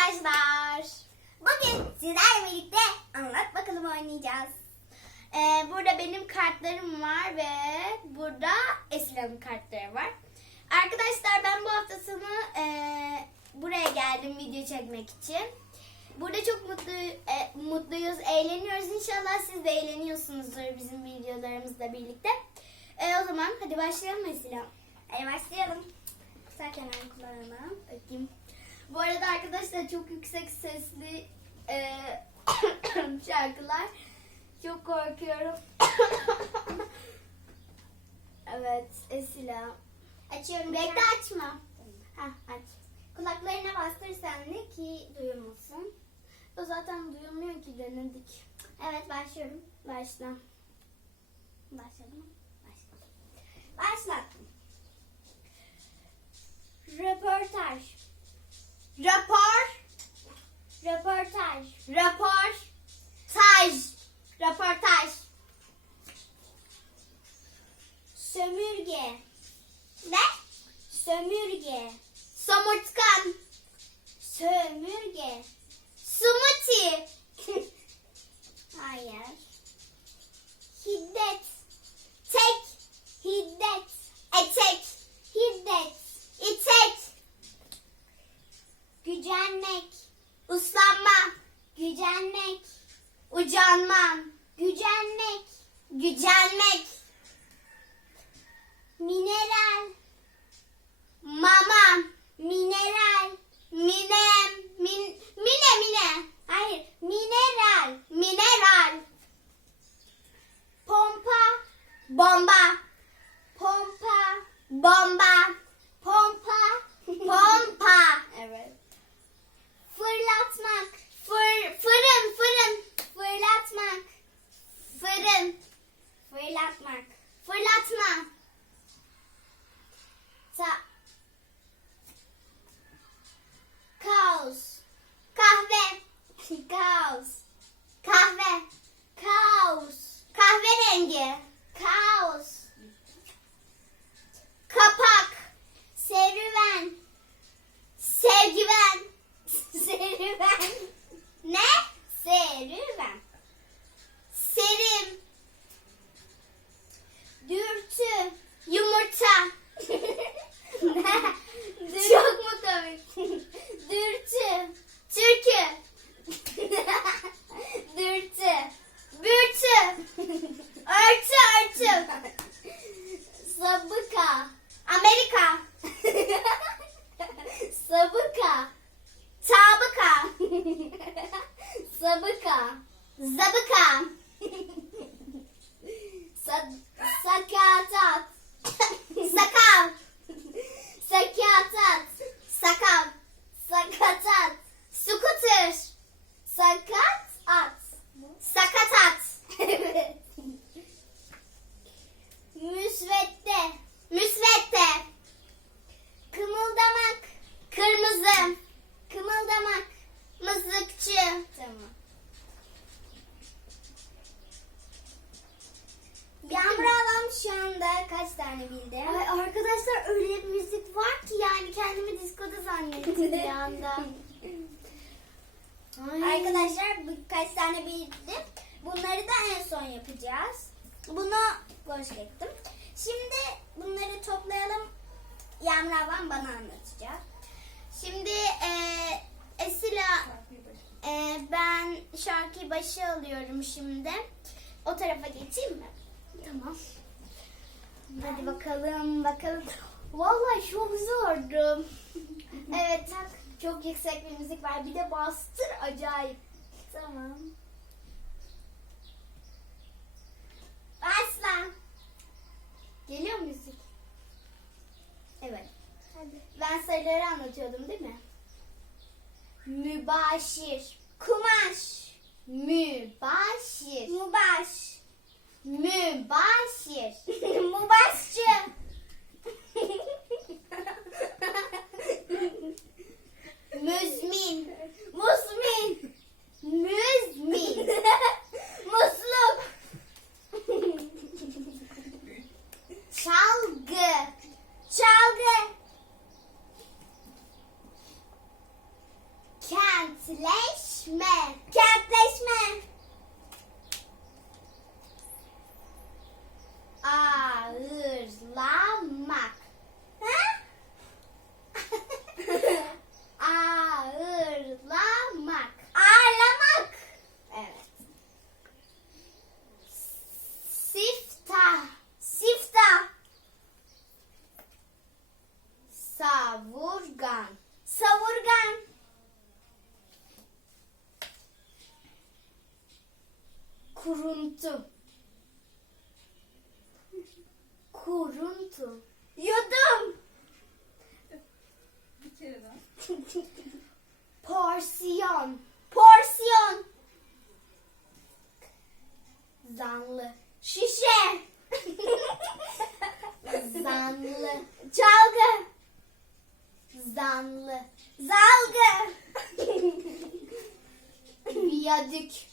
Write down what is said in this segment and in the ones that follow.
arkadaşlar. Bugün sizlerle birlikte anlat bakalım oynayacağız. Ee, burada benim kartlarım var ve burada Esila'nın kartları var. Arkadaşlar ben bu hafta sonu e, buraya geldim video çekmek için. Burada çok mutlu e, mutluyuz, eğleniyoruz. İnşallah siz de eğleniyorsunuzdur bizim videolarımızla birlikte. E, o zaman hadi başlayalım Esila. Hadi başlayalım. Sen kenarını kullanalım. Bakayım. Bu arada arkadaşlar çok yüksek sesli e, şarkılar. Çok korkuyorum. evet Esila. Açıyorum. Bekle açma. Hah aç. Kulaklarına bastır sen de ki duyulmasın. O zaten duyulmuyor ki denedik. Evet başlıyorum. Başla. Başladım? Başla. Başlattım. Röportaj. Rapor. Röportaj. Rapor. Gücenmek. Mineral. Mama. Mineral. Minem. Min, mine mine. Hayır. Mineral. Mineral. Pompa. Kırmızı. Kımıldamak. Mızıkçı. Tamam. Yağmur alan şu anda kaç tane bildi? Ay arkadaşlar öyle bir müzik var ki yani kendimi diskoda zannettim bir anda. Arkadaşlar birkaç tane bildi. Bunları da en son yapacağız. Bunu boş ettim. Şimdi bunları toplayalım. Yağmur ablam bana anlatacak. Şimdi eee Esila eee, ben şarkıyı başa alıyorum şimdi. O tarafa geçeyim mi? Tamam. Hadi bakalım bakalım. Vallahi çok zordu. evet çok yüksek bir müzik var. Bir de bastır acayip. Tamam. Başla. Geliyor mu müzik? Evet. Sayıları anlatıyordum değil mi? Mübaşir. Kumaş. Kuruntu. Kuruntu. Yudum. Bir kere daha. Porsiyon. Porsiyon. Zanlı. Şişe. Zanlı. Çalgı. Zanlı. Zalgı. Viyadük.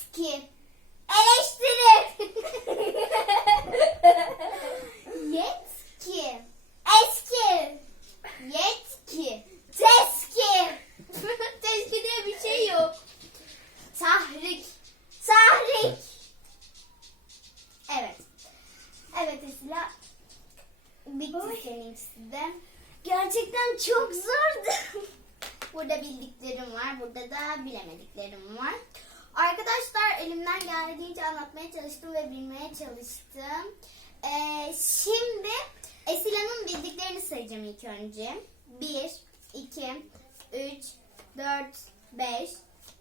Yetki. Eleştiri. Yetki. Eski. Yetki. Teski. Teski diye bir şey yok. Tahrik. Tahrik. Evet. Evet Esila. Bitti seninkisi de. Gerçekten çok zordu. Burada bildiklerim var. Burada da bilemediklerim var. Elimden geldiğince anlatmaya çalıştım ve bilmeye çalıştım. Ee, şimdi Esila'nın bildiklerini sayacağım ilk önce. 1, 2, 3, 4, 5,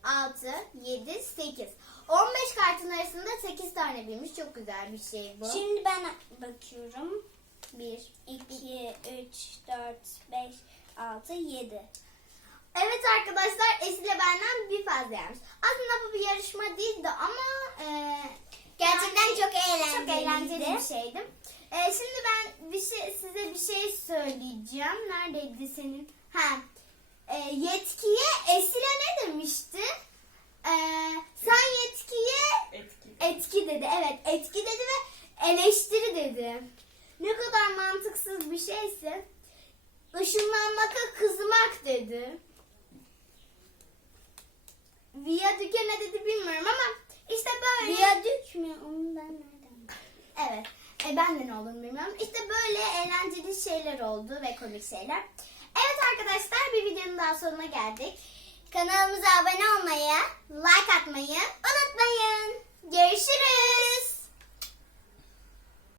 6, 7, 8. 15 kartın arasında 8 tane bilmiş. Çok güzel bir şey bu. Şimdi ben bakıyorum. 1, 2, 3, 4, 5, 6, 7. Evet arkadaşlar Esile benden bir fazla yapmış. Aslında bu bir yarışma değildi ama e, Gerçekten yani çok eğlenceliydi. Çok eğlenceli bir şeydi. E, şimdi ben bir şey size bir şey söyleyeceğim. Neredeydi senin? Ha. E, yetkiye Esile ne demişti? E, sen yetkiye Etki. etki dedi. Evet etki dedi ve eleştiri dedi. Ne kadar mantıksız bir şeyse. Işınlanmaka kızmak dedi. Viyadüke ne dedi bilmiyorum ama işte böyle. Viyadük mü? Onu ben nereden? Evet. E, ben de ne olduğunu bilmiyorum. İşte böyle eğlenceli şeyler oldu ve komik şeyler. Evet arkadaşlar bir videonun daha sonuna geldik. Kanalımıza abone olmayı, Like atmayı unutmayın. Görüşürüz.